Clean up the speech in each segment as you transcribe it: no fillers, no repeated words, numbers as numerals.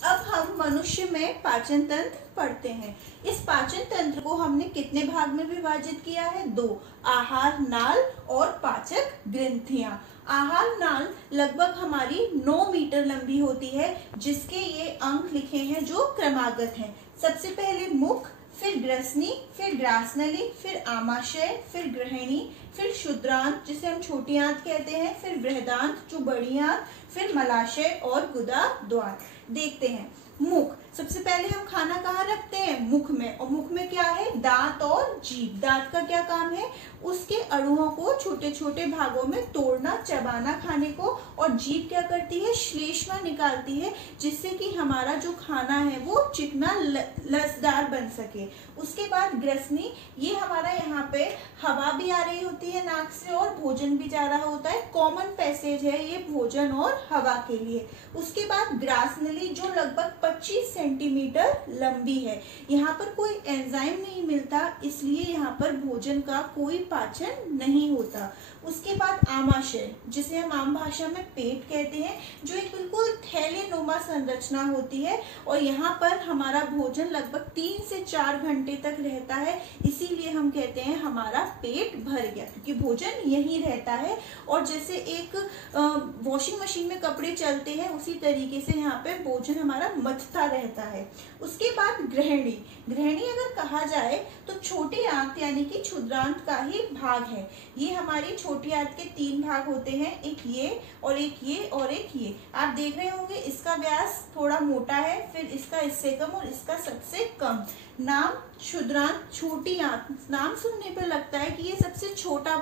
अब हम मनुष्य में पाचन तंत्र पढ़ते हैं। इस पाचन तंत्र को हमने कितने भाग में विभाजित किया है? 2, आहार नाल और पाचक ग्रंथियां। आहार नाल लगभग हमारी 9 मीटर लंबी होती है, जिसके ये अंक लिखे हैं जो क्रमागत हैं। सबसे पहले मुख, फिर ग्रसनी, फिर ग्रासनली, फिर आमाशय, फिर ग्रहणी, फिर क्षुद्रांत जिसे हम छोटी आंत कहते हैं, फिर बृहदांत जो बड़ी आंत, फिर मलाशय और गुदा द्वार। देखते हैं। मुख, सबसे पहले हम खाना कहाँ रखते हैं? मुख में। और मुख में क्या है? दांत और जीभ। दांत का क्या काम है? उसके अणुओं को छोटे छोटे भागों में तोड़ना, चबाना खाने को। और जीभ क्या करती है? श्लेष्मा निकालती है, जिससे कि हमारा जो खाना है वो चिकना लसदार बन सके। उसके बाद ग्रसनी, ये हमारा यहाँ पे हवा भी आ रही होती है नाक से और भोजन भी जा रहा होता है। कॉमन पैसेज है ये भोजन और हवा के लिए। उसके बाद ग्रासनली जो लगभग 25 सेंटीमीटर लंबी है। यहाँ पर कोई एंजाइम नहीं मिलता, इसलिए यहाँ पर भोजन का कोई पाचन नहीं होता। उसके बाद आमाशय, जिसे हम आम भाषा में पेट कहते हैं, जो एक बिल्कुल थैलेनुमा संरचना होती है और यहाँ पर हमारा भोजन लगभग 3 से 4 घंटे तक रहता है। इसीलिए हम कहते हैं हमारा पेट भर गया, क्योंकि भोजन यहीं रहता है। और जैसे एक वॉशिंग मशीन में कपड़े चलते हैं, उसी तरीके से यहाँ पे भोजन हमारा मथता रहता है। उसके बाद ग्रहणी। ग्रहणी अगर कहा जाए तो छोटी आंत यानी कि क्षुद्रांत का ही भाग है। ये हमारी छोटी आंत के 3 भाग होते हैं, एक ये और एक ये और एक ये। आप देख रहे होंगे इसका व्यास थोड़ा मोटा है, फिर इसका इससे कम और इसका सबसे कम। नाम क्षुद्रांत, छोटी आंत। नाम सुनने पर लगता है कि ये सबसे छोटा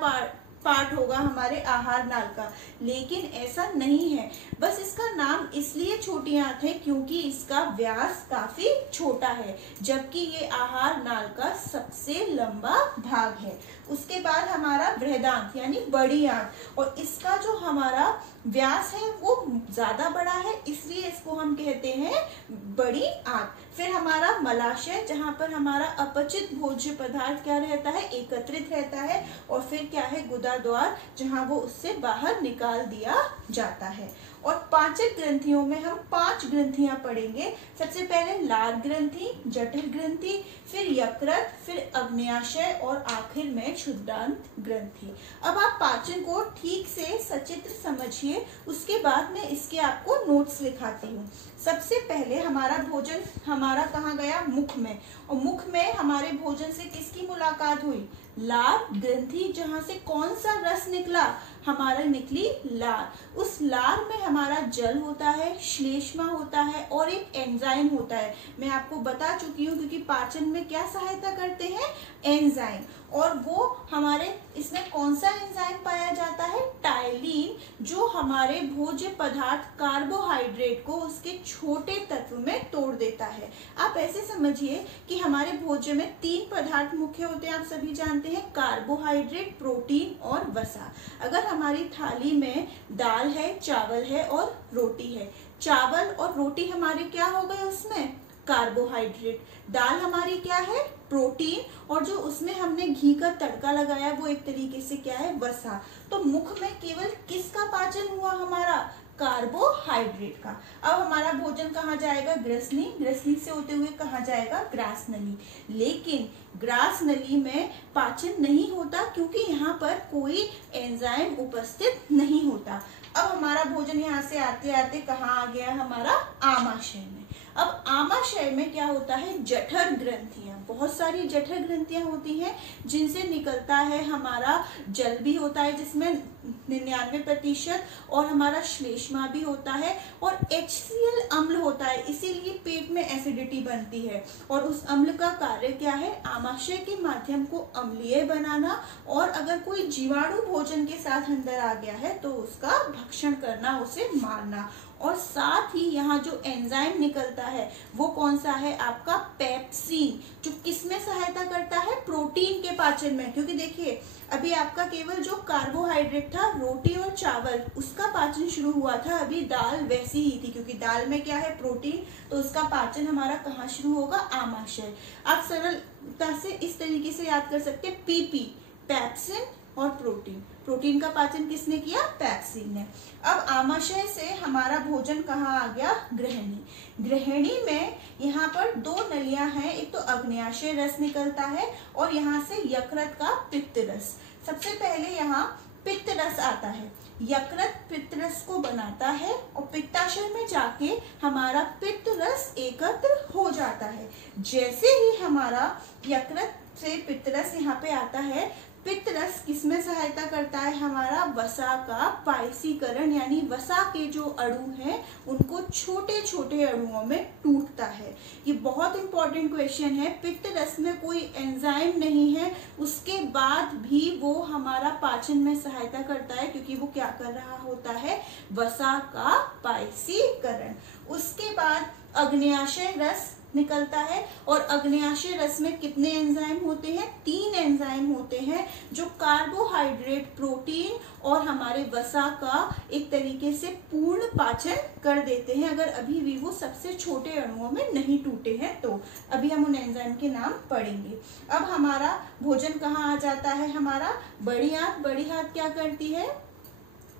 पार्ट होगा हमारे आहार नाल का, लेकिन ऐसा नहीं है। बस इसका नाम इसलिए छोटी आंत है क्योंकि इसका व्यास काफी छोटा है, जबकि ये आहार नाल का सबसे लंबा भाग है। उसके बाद हमारा बृहदांत यानी बड़ी आंत, और इसका जो हमारा व्यास है वो ज्यादा बड़ा है, इसलिए इसको हम कहते हैं बड़ी आंत। फिर हमारा मलाशय, जहाँ पर हमारा अपचित भोज्य पदार्थ क्या रहता है? एकत्रित रहता है। और फिर क्या है? गुदा द्वार, जहाँ वो उससे बाहर निकाल दिया जाता है। और पाचक ग्रंथियों में हम 5 ग्रंथियां पढ़ेंगे। सबसे पहले लार ग्रंथि, जठर ग्रंथि, फिर यकृत, फिर अग्न्याशय और आखिर में क्षुद्रांत ग्रंथि। अब आप पाचन को ठीक से सचित्र समझिए, उसके बाद मैं इसके आपको नोट्स लिखाती हूँ। सबसे पहले हमारा भोजन हमारा कहाँ गया? मुख में। और मुख में हमारे भोजन से किसकी मुलाकात हुई? लार ग्रंथि, जहां से कौन सा रस निकला? हमारा निकली लार। उस लार में हमारा जल होता है, श्लेष्मा होता है और एक एंजाइम होता है। मैं आपको बता चुकी हूँ, क्योंकि पाचन में क्या सहायता करते हैं? एंजाइम। और वो हमारे इसमें कौन सा एंजाइम पाया जाता है? टाइलिन, जो हमारे भोज्य पदार्थ कार्बोहाइड्रेट को उसके छोटे तत्व में तोड़ देता है। आप ऐसे समझिए कि हमारे भोज्य में 3 पदार्थ मुख्य होते हैं, आप सभी जानते हैं, कार्बोहाइड्रेट, प्रोटीन और वसा। अगर हमारी थाली में दाल है, चावल है और रोटी है, चावल और रोटी हमारे क्या हो गए? उसमें कार्बोहाइड्रेट। दाल हमारी क्या है? प्रोटीन। और जो उसमें हमने घी का तड़का लगाया वो एक तरीके से क्या है? वसा। तो मुख में केवल किसका पाचन हुआ? हमारा कार्बोहाइड्रेट का। अब हमारा भोजन कहाँ जाएगा? ग्रसनी। ग्रसनी से होते हुए कहाँ जाएगा? ग्रासनली। लेकिन ग्रासनली में पाचन नहीं होता, क्योंकि यहाँ पर कोई एंजाइम उपस्थित नहीं होता। अब हमारा भोजन यहाँ से आते आते कहाँ आ गया? हमारा आमाशय में। अब आमाशय में क्या होता है? जठर ग्रंथियां। बहुत सारी जठर ग्रंथियां होती हैं, जिनसे निकलता है हमारा जल भी होता है, जिसमें 99%, और हमारा श्लेष्मा भी होता है और HCl अम्ल होता है, इसीलिए पेट में एसिडिटी बनती है। और उस अम्ल का कार्य क्या है? आमाशय के माध्यम को अम्लीय बनाना, और अगर कोई जीवाणु भोजन के साथ अंदर आ गया है तो उसका भक्षण करना, उसे मारना। और साथ ही यहाँ जो एंजाइम निकलता है वो कौन सा है? आपका पेप्सिन, जो किसमें सहायता करता है? प्रोटीन के पाचन में। क्योंकि देखिए अभी आपका केवल जो कार्बोहाइड्रेट था, रोटी और चावल, उसका पाचन शुरू हुआ था। अभी दाल वैसी ही थी, क्योंकि दाल में क्या है? प्रोटीन। तो उसका पाचन हमारा कहाँ शुरू होगा? आमाशय। आप सरलता से इस तरीके से याद कर सकते हैं, PP, पेप्सिन और प्रोटीन। प्रोटीन का पाचन किसने किया? पैप्सिन ने। अब आमाशय से हमारा भोजन कहाँ आ गया? ग्रहणी। ग्रहणी में यहाँ पर दो नलियां हैं, एक तो अग्न्याशय रस निकलता है और यहाँ से यकृत का पित्त रस। सबसे पहले यहाँ पित्त रस आता है, यकृत पित्त रस को बनाता है और पित्ताशय में जाके हमारा पित्त रस एकत्र हो जाता है। जैसे ही हमारा यकृत से पित्त रस यहाँ पे आता है, पित्त रस किसमें सहायता करता है? हमारा वसा का पायसीकरण, यानी वसा के जो अणु हैं उनको छोटे छोटे अणुओं में टूटता है। ये बहुत इंपॉर्टेंट क्वेश्चन है। पित्त रस में कोई एंजाइम नहीं है, उसके बाद भी वो हमारा पाचन में सहायता करता है, क्योंकि वो क्या कर रहा होता है? वसा का पायसीकरण। उसके बाद अग्न्याशय रस निकलता है और अग्न्याशय रस में कितने एंजाइम होते हैं? 3 एंजाइम होते हैं जो कार्बोहाइड्रेट, प्रोटीन और हमारे वसा का एक तरीके से पूर्ण पाचन कर देते हैं, अगर अभी भी वो सबसे छोटे अणुओं में नहीं टूटे हैं तो। अभी हम उन एंजाइम के नाम पढ़ेंगे। अब हमारा भोजन कहाँ आ जाता है? हमारा बड़ी आंत। बड़ी आंत क्या करती है?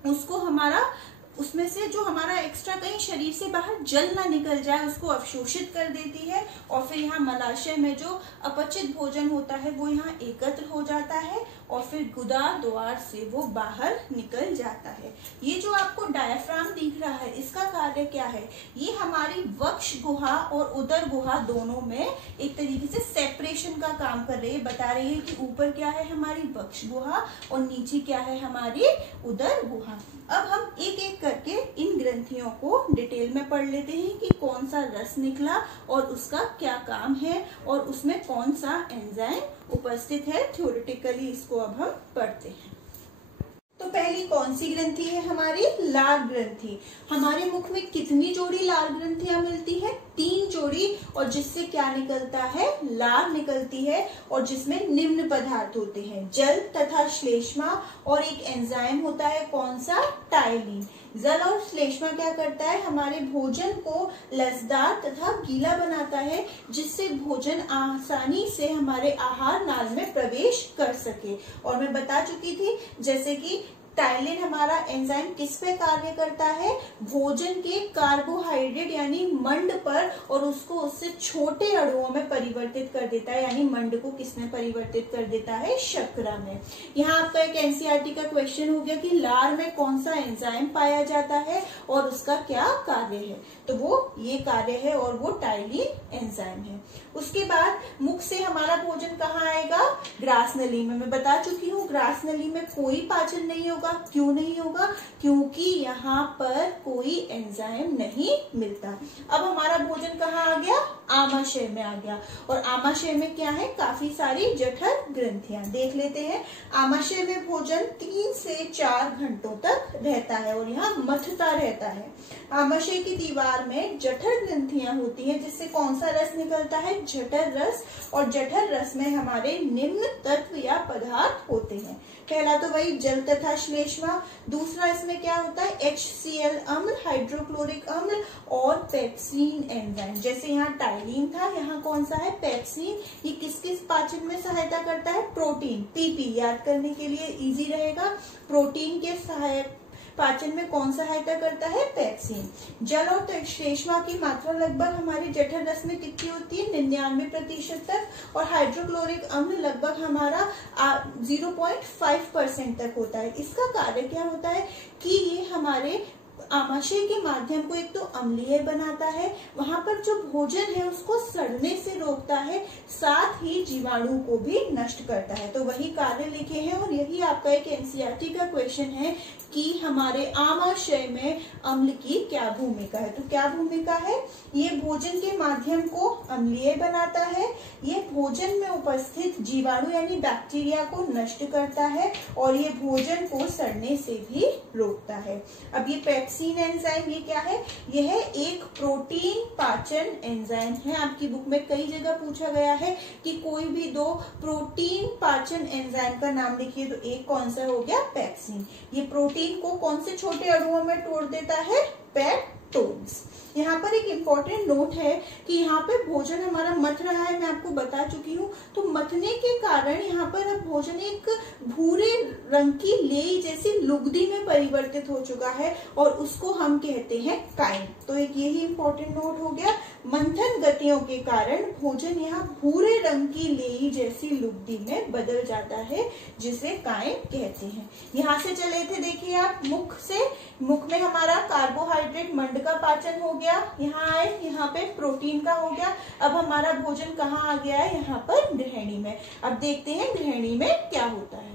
उसको हमारा उसमें से जो हमारा एक्स्ट्रा कहीं शरीर से बाहर जल ना निकल जाए उसको अवशोषित कर देती है और फिर यहाँ मलाशय में जो अपचित भोजन होता है वो यहाँ एकत्र हो जाता है और फिर गुदा द्वार से वो बाहर निकल जाता है। ये जो आपको डायफ्राम दिख रहा है, इसका कार्य क्या है? ये हमारी वक्ष गुहा और उदर गुहा दोनों में एक तरीके से सेपरेशन का काम कर रही है, बता रही है कि ऊपर क्या है? हमारी वक्ष गुहा और नीचे क्या है? हमारी उदर गुहा। अब हम एक एक करके इन ग्रंथियों को डिटेल में पढ़ लेते हैं कि कौन सा रस निकला और उसका क्या काम है और उसमें कौन सा एंजाइम उपस्थित है। थ्योरेटिकली इसको अब हम पढ़ते हैं। तो पहली कौन सी ग्रंथि है? हमारी लार ग्रंथि। हमारे मुख में कितनी जोड़ी लार ग्रंथियां मिलती है? 3 जोड़ी, और जिससे क्या निकलता है? लार निकलती है और जिसमें निम्न पदार्थ होते हैं, जल तथा श्लेष्मा और एक एंजाइम होता है, कौन सा? टाइलिन। जल और श्लेष्मा क्या करता है? हमारे भोजन को लसदार तथा गीला बनाता है, जिससे भोजन आसानी से हमारे आहार नाल में प्रवेश कर सके। और मैं बता चुकी थी जैसे कि टाइलिन हमारा एंजाइम किस पे कार्य करता है? भोजन के कार्बोहाइड्रेट यानी मंड पर, और उसको उससे छोटे अणुओं में परिवर्तित कर देता है, यानी मंड को किसमें परिवर्तित कर देता है? शर्करा में। यहाँ आपका एक एनसीईआरटी का क्वेश्चन हो गया कि लार में कौन सा एंजाइम पाया जाता है और उसका क्या कार्य है? तो वो ये कार्य है और वो टाइलिन एंजाइम है। उसके बाद मुख से हमारा भोजन कहाँ आएगा? ग्रास नली में। मैं बता चुकी हूँ ग्रास नली में कोई पाचन नहीं होगा। क्यों नहीं होगा? क्योंकि यहाँ पर कोई एंजाइम नहीं मिलता। अब हमारा भोजन कहाँ आ गया? आमाशय में आ गया। और आमाशय में क्या है? काफी सारी जठर ग्रंथियां। देख लेते हैं। आमाशय में भोजन 3 से 4 घंटों तक रहता है और यहाँ मथता रहता है। आमाशय की दीवार में जठर ग्रंथियां होती हैं, जिससे कौन सा रस निकलता है? जठर रस। और जठर रस में हमारे निम्न तत्व या पदार्थ होते हैं। पहला तो वही जल तथा श्लेष्मा। दूसरा इसमें क्या होता है? HCl अम्ल, हाइड्रोक्लोरिक अम्ल और पेप्सिन एंजाइम। जैसे यहाँ टाइलिन था, यहाँ कौन सा है? पेप्सिन। ये किस किस पाचन में सहायता करता है? प्रोटीन। PP याद करने के लिए इजी रहेगा। प्रोटीन के सहायक पाचन में कौन सहायता करता है? पेप्सिन। जल और श्लेष्मा की मात्रा लगभग हमारे जठर रस में कितनी होती है? 99% तक। और हाइड्रोक्लोरिक अम्ल लगभग हमारा 0.5% तक होता है। इसका कार्य क्या होता है कि ये हमारे आमाशय के माध्यम को एक तो अम्लीय बनाता है, वहां पर जो भोजन है उसको सड़ने से रोकता है, साथ ही जीवाणु को भी नष्ट करता है। तो वही कार्य लिखे हैं और यही आपका एक एनसीईआरटी का क्वेश्चन है कि हमारे आमाशय में अम्ल की क्या भूमिका है। तो क्या भूमिका है? ये भोजन के माध्यम को अम्लीय बनाता है, ये भोजन में उपस्थित जीवाणु यानी बैक्टीरिया को नष्ट करता है और ये भोजन को सड़ने से भी रोकता है। अब ये पेप्सिन एंजाइम ये क्या है? यह एक प्रोटीन पाचन एंजाइम है। आपकी बुक में कई जगह पूछा गया है कि कोई भी 2 प्रोटीन पाचन एंजाइम का नाम लिखिए, तो एक कौन सा हो गया? पेप्सिन। ये प्रोटीन को कौन से छोटे अणुओं में तोड़ देता है? पेप्टोन्स। यहाँ पर एक इम्पोर्टेंट नोट है कि यहाँ पे भोजन हमारा मथ रहा है, मैं आपको बता चुकी हूँ। तो मथने के कारण यहाँ पर अब भोजन एक भूरे रंग की लेई जैसी लुगदी में परिवर्तित हो चुका है और उसको हम कहते हैं काइम। तो एक यही इम्पोर्टेंट नोट हो गया, मंथन गतियों के कारण भोजन यहाँ भूरे रंग की लेई जैसी लुगदी में बदल जाता है, जिसे काइम कहते हैं। यहाँ से चले थे, देखिए आप, मुख से, मुख में हमारा कार्बोहाइड्रेट मंड का पाचन हो गया, यहाँ आए, यहाँ पे प्रोटीन का हो गया। अब हमारा भोजन कहाँ आ गया है, यहाँ पर गृहिणी में। अब देखते हैं गृहिणी में क्या होता है।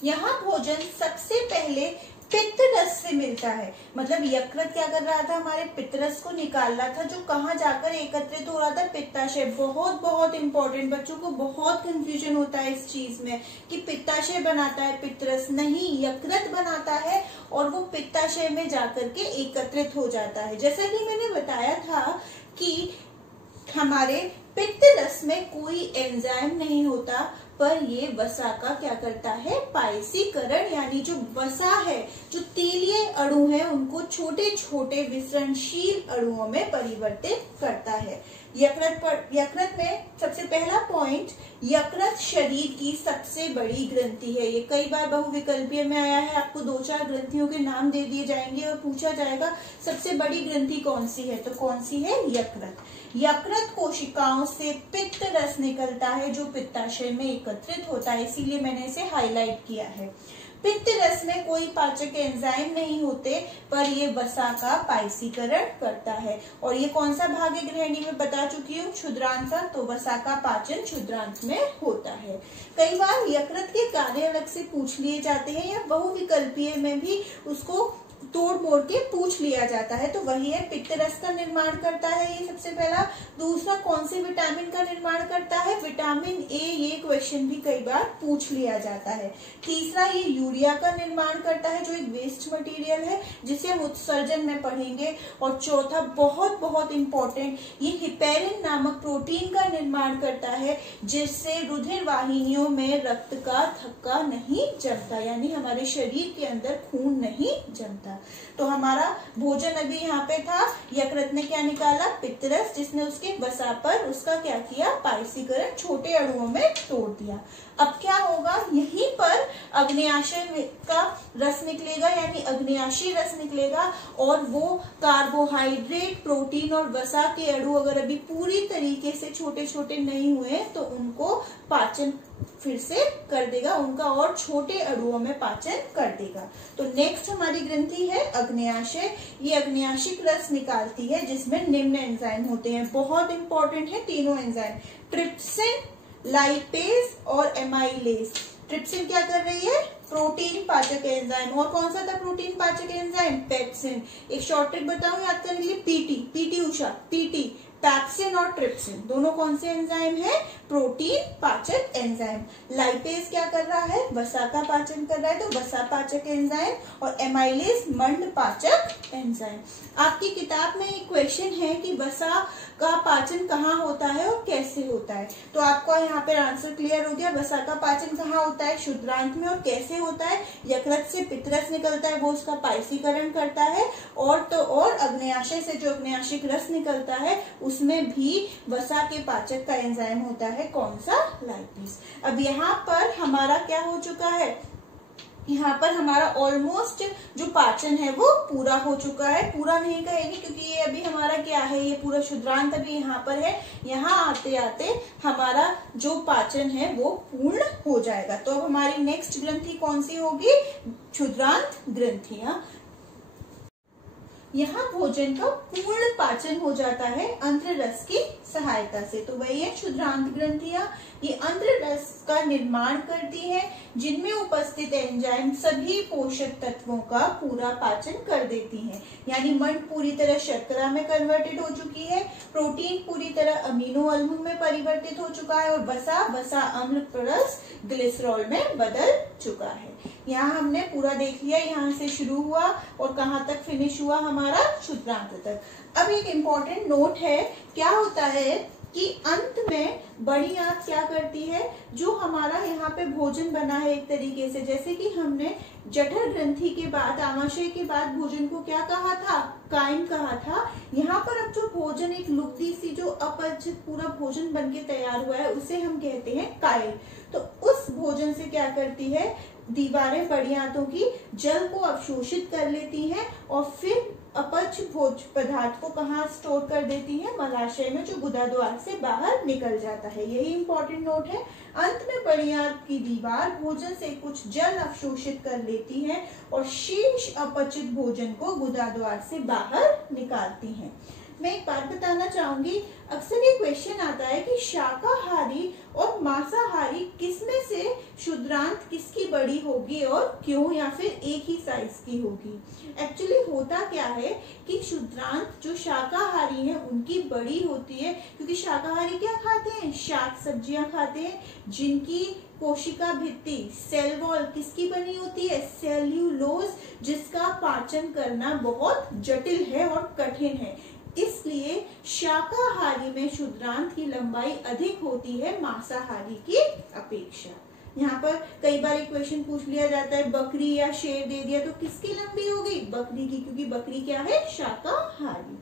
यहाँ भोजन सबसे पहले पित्त रस से मिलता है, मतलब यकृत क्या कर रहा था, हमारे पित्त रस को निकाल रहा था, जो कहाँ जाकर एकत्रित हो रहा था, पित्ताशय। बहुत बहुत इंपॉर्टेंट, बच्चों को बहुत कंफ्यूजन होता है इस चीज में कि पित्ताशय बनाता है पित्त रस, नहीं, यकृत बनाता है और वो पित्ताशय में जाकर के एकत्रित हो जाता है। जैसा कि मैंने बताया था कि हमारे पित्त रस में कोई एंजाइम नहीं होता, पर ये वसा का क्या करता है, पायसीकरण, यानी जो वसा है, जो तेलीय अणु है, उनको छोटे विसरणशील अणुओं में परिवर्तित करता है। यकृत में सबसे पहला पॉइंट, यकृत शरीर की सबसे बड़ी ग्रंथि है। ये कई बार बहुविकल्पीय में आया है, आपको 2-4 ग्रंथियों के नाम दे दिए जाएंगे और पूछा जाएगा सबसे बड़ी ग्रंथि कौन सी है, तो कौन सी है, यकृत। यकृत कोशिकाओं से पित्त रस निकलता है जो पित्ताशय में एकत्रित होता है, इसीलिए मैंने इसे हाईलाइट किया है। पित्त रस में कोई पाचक एंजाइम नहीं होते, पर ये वसा का पायसीकरण करता है। और ये कौन सा भाग है गृहिणी में, बता चुकी हूँ, क्षुद्रांत का। तो वसा का पाचन क्षुद्रांत में होता है। कई बार यकृत के कार्य अलग से पूछ लिए जाते हैं या बहुविकल्पीय में भी उसको तोड़ मोड़ के पूछ लिया जाता है। तो वही है, पित्त रस का निर्माण करता है ये सबसे पहला। दूसरा, कौन से विटामिन का निर्माण करता है, विटामिन ए, ये क्वेश्चन भी कई बार पूछ लिया जाता है। तीसरा, ये यूरिया का निर्माण करता है जो एक वेस्ट मटेरियल है, जिसे हम उत्सर्जन में पढ़ेंगे। और चौथा, बहुत बहुत इंपॉर्टेंट, ये हिपेरिन नामक प्रोटीन का निर्माण करता है, जिससे रुधिर वाहिनियों में रक्त का थक्का नहीं जमता, यानी हमारे शरीर के अंदर खून नहीं जमता। तो हमारा भोजन अभी यहाँ पे था, यकृत ने क्या निकाला, पित्त रस, जिसने उसके वसा पर उसका क्या किया, पायसीकरण, छोटे अणुओं में तोड़ दिया। अब क्या होगा, यहीं पर अग्न्याशय का रस निकलेगा, यानी अग्न्याशी रस निकलेगा, और वो कार्बोहाइड्रेट, प्रोटीन और वसा के अणु अगर अभी पूरी तरीके से छोटे छोटे नहीं हुए तो उनको पाचन फिर से कर देगा, उनका और छोटे अणुओं में पाचन कर देगा। तो नेक्स्ट हमारी ग्रंथि है अग्न्याशय। ये अग्न्याशिक रस निकालती है जिसमें निम्न एंजाइम होते हैं, बहुत इंपॉर्टेंट है तीनों एंजाइम, ट्रिप्सिन, लाइपेज और एमाइलेज। ट्रिप्सिन क्या कर रही है, प्रोटीन पाचक एंजाइम, और कौन सा था प्रोटीन पाचक एंजाइम, पेप्सिन। एक शॉर्ट ट्रिक बताऊं याद करने के लिए, पीटी उषा, पैप्सिन और ट्रिप्सिन दोनों कौन से एंजाइम है, प्रोटीन पाचक एंजाइम। लाइपेज क्या कर रहा है, वसा का पाचन कर रहा है, तो वसा पाचक एंजाइम। और एमाइलेज मंड पाचक एंजाइम। आपकी किताब में एक क्वेश्चन है कि वसा का पाचन कहाँ होता है और कैसे होता है, तो आपको यहाँ पे आंसर क्लियर हो गया। वसा का पाचन कहाँ होता है, क्षुद्रांत में। और कैसे होता है, यकृत से पित्त रस निकलता है, वो उसका पायसीकरण करता है। और अग्न्याशय से जो अग्न्याशिक रस निकलता है उसमें भी वसा के पाचक का एंजाइम होता है, कौन सा, लाइपेज। अब यहाँ पर हमारा क्या हो चुका है, यहाँ पर हमारा ऑलमोस्ट जो पाचन है वो पूरा हो चुका है। पूरा नहीं कहेंगे क्योंकि ये अभी हमारा क्या है, ये पूरा क्षुद्रांत अभी यहाँ पर है। यहाँ आते आते हमारा जो पाचन है वो पूर्ण हो जाएगा। तो अब हमारी नेक्स्ट ग्रंथि कौन सी होगी, क्षुद्रांत ग्रंथियां। यहाँ भोजन का पूर्ण पाचन हो जाता है अंत्र रस की सहायता से। तो वही है क्षुद्रांत ग्रंथियां, ये अंत्र रस का निर्माण करती हैं, जिनमें उपस्थित एंजाइम सभी पोषक तत्वों का पूरा पाचन कर देती हैं। यानी मंड पूरी तरह शर्करा में कन्वर्टेड हो चुकी है, प्रोटीन पूरी तरह अमीनो अम्ल में परिवर्तित हो चुका है, और वसा अम्ल प्लस ग्लिसरॉल में बदल चुका है। यहाँ हमने पूरा देख लिया, यहाँ से शुरू हुआ और कहाँ तक फिनिश हुआ हमारा, क्षुद्रांत तक। अब एक इम्पोर्टेंट नोट है, क्या होता है कि अंत में बड़ी आंत क्या करती है, जो हमारा यहाँ पे भोजन बना है एक तरीके से, जैसे कि हमने जठर ग्रंथि के बाद, आमाशय के बाद भोजन को क्या कहा था, कायम कहा था। यहाँ पर अब जो भोजन एक लुप्ती सी जो अपचित पूरा भोजन बन के तैयार हुआ है उसे हम कहते हैं कायल। तो उस भोजन से क्या करती है दीवारें बड़ी आंतों की जल को अवशोषित कर लेती हैं और फिर अपच भोज पदार्थ को कहाँ स्टोर कर देती है, मलाशय में, जो गुदा द्वार से बाहर निकल जाता है। यही इंपॉर्टेंट नोट है। अंत में बड़ी आंत की दीवार भोजन से कुछ जल अवशोषित कर लेती है और शेष अपचित भोजन को गुदा द्वार से बाहर निकालती है। मैं एक बात बताना चाहूंगी, अक्सर ये क्वेश्चन आता है कि शाकाहारी और मांसाहारी किसमें से क्षुद्रांत किसकी बड़ी होगी और क्यों, या फिर एक ही साइज की होगी। एक्चुअली होता क्या है कि क्षुद्रांत जो शाकाहारी हैं उनकी बड़ी होती है, क्योंकि शाकाहारी क्या खाते हैं, शाक सब्जियां खाते हैं जिनकी कोशिका भित्ति सेल वॉल किसकी बनी होती है, सेल्यूलोज, जिसका पाचन करना बहुत जटिल है और कठिन है। इसलिए शाकाहारी में क्षुद्रांत की लंबाई अधिक होती है मांसाहारी की अपेक्षा। यहाँ पर कई बार एक क्वेश्चन पूछ लिया जाता है, बकरी या शेर दे दिया तो किसकी लंबी हो गई, बकरी की, क्योंकि बकरी क्या है, शाकाहारी।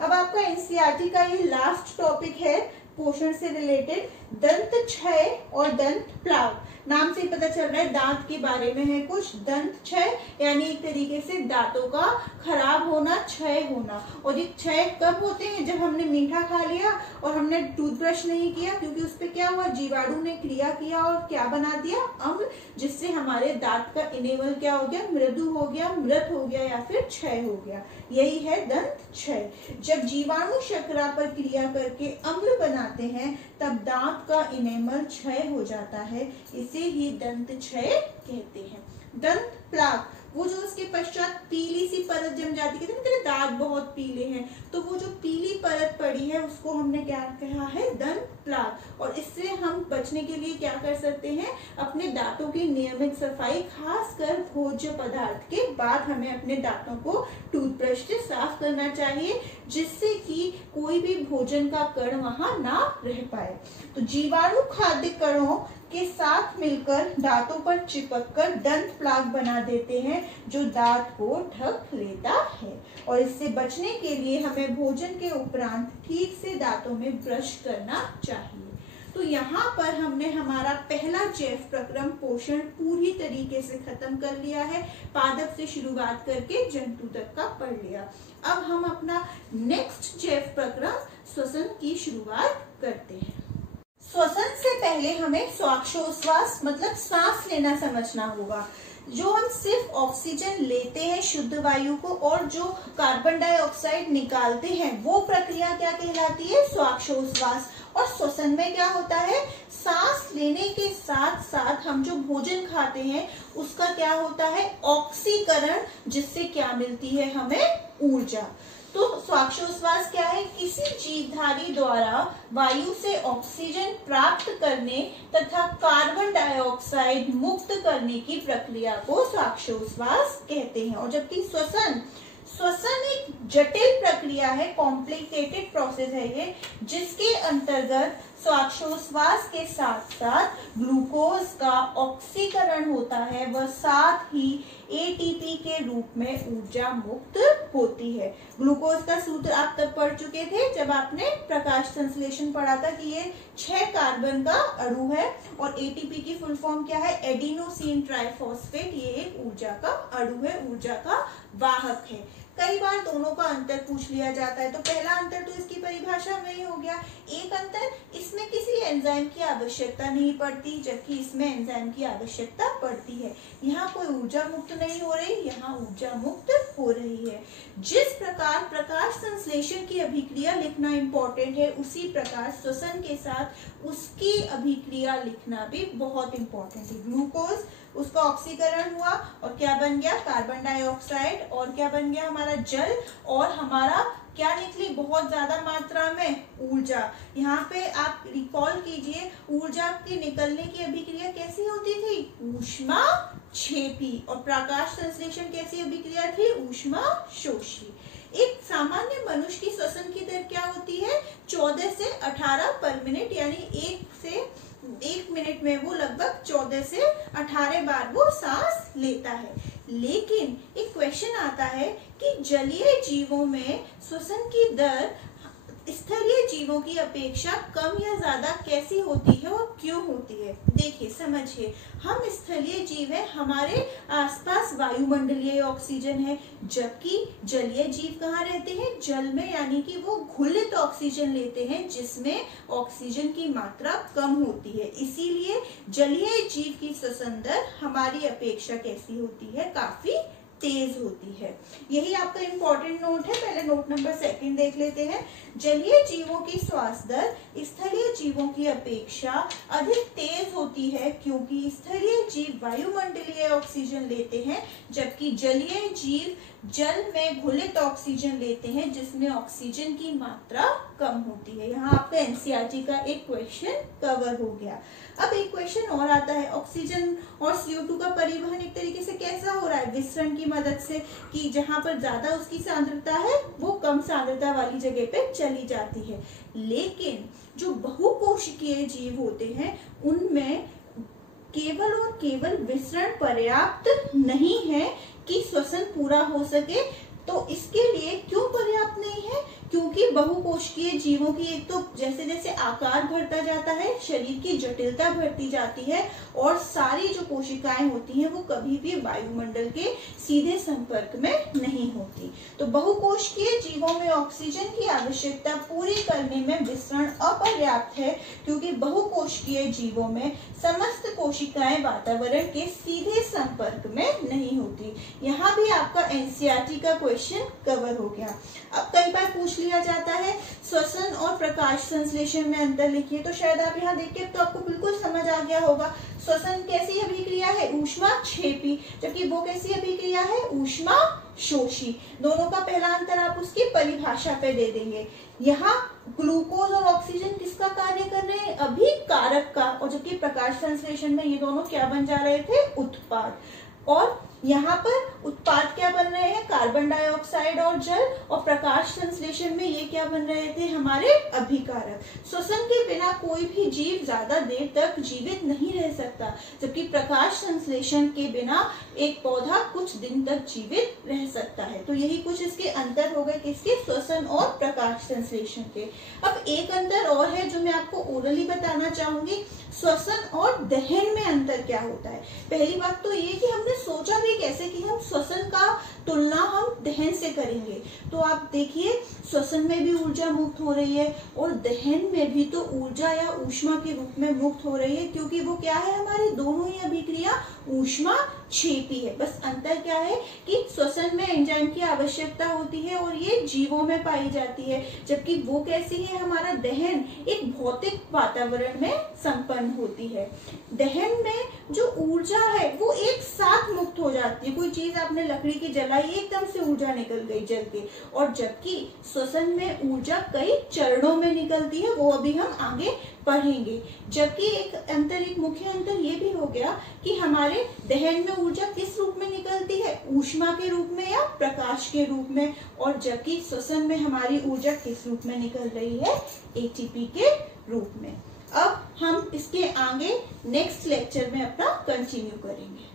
अब आपका एनसीईआरटी का ये लास्ट टॉपिक है पोषण से रिलेटेड, दंत क्षय और दंत प्लाव। नाम से ही पता चल रहा है दांत के बारे में है कुछ। दंत क्षय यानी एक तरीके से दांतों का खराब होना, क्षय होना। और ये क्षय कब होते हैं, जब हमने मीठा खा लिया और हमने टूथब्रश नहीं किया, क्योंकि उस पर क्या हुआ, जीवाणु ने क्रिया किया और क्या बना दिया, अम्ल, जिससे हमारे दांत का इनेवल क्या हो गया, मृदु हो गया, मृत हो गया या फिर क्षय हो गया। यही है दंत क्षय। जब जीवाणु शर्करा पर क्रिया करके अम्ल बनाते हैं तब दांत का इनेमल क्षय हो जाता है, इसे ही दंत क्षय कहते हैं। दंत प्लाक, वो जो उसके पश्चात पीली सी परत जम जाती है, कहते हैं दांत बहुत पीले हैं, तो वो जो पीली परत पड़ी है उसको हमने क्या कहा है, दंत प्लाक। और इससे हम बचने के लिए क्या कर सकते हैं, अपने दांतों की नियमित सफाई, खासकर भोज्य पदार्थ के बाद हमें अपने दांतों को टूथब्रश से साफ करना चाहिए, जिससे कि कोई भी भोजन का कण वहां ना रह पाए। तो जीवाणु खाद्य कणों के साथ मिलकर दांतों पर चिपककर दंत प्लाक बना देते हैं, जो दांत को ढक लेता है। और इससे बचने के लिए हमें भोजन के उपरांत ठीक से दांतों में ब्रश करना चाहिए। तो यहाँ पर हमने हमारा पहला जैव प्रक्रम पोषण पूरी तरीके से खत्म कर लिया है। पादप से शुरुआत करके जंतु तक का पढ़ लिया। अब हम अपना नेक्स्ट जैव प्रक्रम श्वसन की शुरुआत करते हैं। श्वसन से पहले हमें श्वासोच्छ्वास मतलब सांस लेना समझना होगा। जो हम सिर्फ ऑक्सीजन लेते हैं शुद्ध वायु को और जो कार्बन डाइऑक्साइड निकालते हैं, वो प्रक्रिया क्या कहलाती है, श्वासोच्छ्वास। और श्वसन में क्या होता है, सांस लेने के साथ साथ हम जो भोजन खाते हैं उसका क्या होता है, ऑक्सीकरण, जिससे क्या मिलती है हमें, ऊर्जा। तो श्वासोच्छ्वास क्या है, किसी जीवधारी द्वारा वायु से ऑक्सीजन प्राप्त करने तथा कार्बन डाइऑक्साइड मुक्त करने की प्रक्रिया को श्वासोच्छ्वास कहते हैं। और जबकि श्वसन एक जटिल प्रक्रिया है, कॉम्प्लिकेटेड प्रोसेस है ये, जिसके अंतर्गत श्वासोच्छ्वास के साथ साथ ग्लूकोज का ऑक्सीकरण होता है, वह साथ ही एटीपी के रूप में ऊर्जा मुक्त होती है। ग्लूकोज का सूत्र आप तब पढ़ चुके थे जब आपने प्रकाश संश्लेषण पढ़ा था कि ये 6 कार्बन का अणु है और एटीपी की फुल फॉर्म क्या है, एडिनोसिन ट्राइफॉस्फेट। ये एक ऊर्जा का अणु है, ऊर्जा का वाहक है। कई बार दोनों का अंतर पूछ लिया जाता है, तो पहला अंतर तो इसकी परिभाषा में ही हो गया। एक अंतर, इसमें किसी एंजाइम की आवश्यकता नहीं पड़ती, जबकि इसमें एंजाइम की आवश्यकता पड़ती है। यहाँ कोई ऊर्जा मुक्त नहीं हो रही, यहाँ ऊर्जा मुक्त हो रही है। जिस प्रकार प्रकाश संश्लेषण की अभिक्रिया लिखना इंपॉर्टेंट है, उसी प्रकार श्वसन के साथ उसकी अभिक्रिया लिखना भी बहुत इंपॉर्टेंट है। ग्लूकोज, उसका ऑक्सीकरण हुआ और क्या बन गया, कार्बन डाइऑक्साइड, और क्या बन गया हमारा जल, और हमारा क्या निकली बहुत ज्यादा मात्रा में ऊर्जा। यहाँ पे आप रिकॉल कीजिए, ऊर्जा के निकलने की अभिक्रिया कैसी होती थी, ऊष्माक्षेपी, और प्रकाश संश्लेषण कैसी अभिक्रिया थी, ऊष्माशोषी। एक सामान्य मनुष्य की श्वसन की दर क्या होती है, 14 से 18 18 पर मिनट, यानी 1 मिनट में वो लगभग 14 से 18 बार वो सांस लेता है। लेकिन एक क्वेश्चन आता है कि जलीय जीवों में श्वसन की दर स्थलीय जीवों की अपेक्षा कम या ज्यादा कैसी होती है और क्यों होती है? देखिए, समझिए, हम स्थलीय जीव हैं, हमारे आसपास वायुमंडलीय ऑक्सीजन है, जबकि जलीय जीव कहाँ रहते हैं? जल में, यानी कि वो घुलित ऑक्सीजन लेते हैं जिसमें ऑक्सीजन की मात्रा कम होती है। इसीलिए जलीय जीव की श्वसन दर हमारी अपेक्षा कैसी होती है? काफी तेज होती है। यही आपका इंपॉर्टेंट नोट है। पहले नोट नंबर 2 देख लेते हैं। जलीय जीवों की श्वास दर स्थलीय जीवों की अपेक्षा अधिक तेज होती है क्योंकि स्थलीय जीव वायुमंडलीय ऑक्सीजन लेते हैं, जबकि जलीय जीव जल में घुलित ऑक्सीजन लेते हैं जिसमें ऑक्सीजन की मात्रा कम होती है। यहाँ आपका एनसीईआरटी का एक क्वेश्चन कवर हो गया। अब एक क्वेश्चन और आता है, ऑक्सीजन और CO2 का परिवहन एक तरीके से कैसा हो रहा है? विसरण की मदद से, कि जहां पर ज्यादा उसकी सांद्रता है वो कम सांद्रता वाली जगह पे चली जाती है। लेकिन जो बहुकोशिकीय जीव होते हैं उनमें केवल और केवल विसरण पर्याप्त नहीं है कि श्वसन पूरा हो सके। तो इसके लिए क्यों पर्याप्त नहीं है? क्योंकि बहुकोशिकीय जीवों की एक तो जैसे जैसे आकार बढ़ता जाता है, शरीर की जटिलता बढ़ती जाती है और सारी जो कोशिकाएं होती हैं वो कभी भी वायुमंडल के सीधे संपर्क में नहीं होती। तो बहुकोशिकीय जीवों में ऑक्सीजन की आवश्यकता पूरी करने में विसरण अपर्याप्त है, क्योंकि बहुकोशिकीय जीवों में समस्त कोशिकाएं वातावरण के सीधे संपर्क में नहीं होती। यहाँ भी आपका एनसीईआरटी का क्वेश्चन कवर हो गया। अब कई बार पूछ लिया जाता है श्वसन और प्रकाश संश्लेषण में अंतर लिखिए, तो शायद आप यहाँ देखिए तो आपको बिल्कुल समझ आ गया होगा। श्वसन कैसी अभिक्रिया है? ऊष्माक्षेपी, जबकि वो कैसी अभिक्रिया है? ऊष्माशोषी। दोनों का पहला अंतर आप उसकी परिभाषा पे दे देंगे। यहाँ ग्लूकोज और ऑक्सीजन किसका कार्य कर रहे हैं? अभिकारक का, और जबकि प्रकाश संश्लेषण में ये दोनों क्या बन जा रहे थे? उत्पाद। और यहाँ पर उत्पाद क्या बन रहे हैं? कार्बन डाइऑक्साइड और जल। और प्रकाश संश्लेषण में ये क्या बन रहे थे? हमारे अभिकारक। श्वसन के बिना कोई भी जीव ज्यादा देर तक जीवित नहीं रह सकता, जबकि प्रकाश संश्लेषण के बिना एक पौधा कुछ दिन तक जीवित रह सकता है। तो यही कुछ इसके अंतर हो गए, किसके? श्वसन और प्रकाश संश्लेषण के। अब एक अंतर और है जो मैं आपको ओरली बताना चाहूंगी। श्वसन और दहन में अंतर क्या होता है? पहली बात तो ये कि हमने सोचा भी कैसे कि हम श्वसन का तुलना हम दहन से करेंगे। तो आप देखिए, श्वसन में भी ऊर्जा मुक्त हो रही है और दहन में भी तो ऊर्जा या ऊष्मा के रूप में मुक्त हो रही है, क्योंकि वो क्या है? हमारी दोनों ही अभिक्रिया ऊष्माक्षेपी है। बस अंतर क्या है कि श्वसन में एंजाइम की आवश्यकता होती है और ये जीवों में पाई जाती है, जबकि वो कैसी है? हमारा दहन एक भौतिक वातावरण में संपन्न होती है। दहन में जो ऊर्जा है वो एक साथ मुक्त हो जाती है। कोई चीज आपने लकड़ी की जलाई, एकदम से ऊर्जा निकल गई जल के, और जबकि श्वसन में ऊर्जा कई चरणों में निकलती है, वो अभी हम आगे पढ़ेंगे। जबकि एक मुख्य अंतर ये भी हो गया कि हमारे दहन में ऊर्जा किस रूप में निकलती है? ऊष्मा के रूप में या प्रकाश के रूप में, और जबकि श्वसन में हमारी ऊर्जा किस रूप में निकल रही है? ATP के रूप में। अब हम इसके आगे नेक्स्ट लेक्चर में अपना कंटिन्यू करेंगे।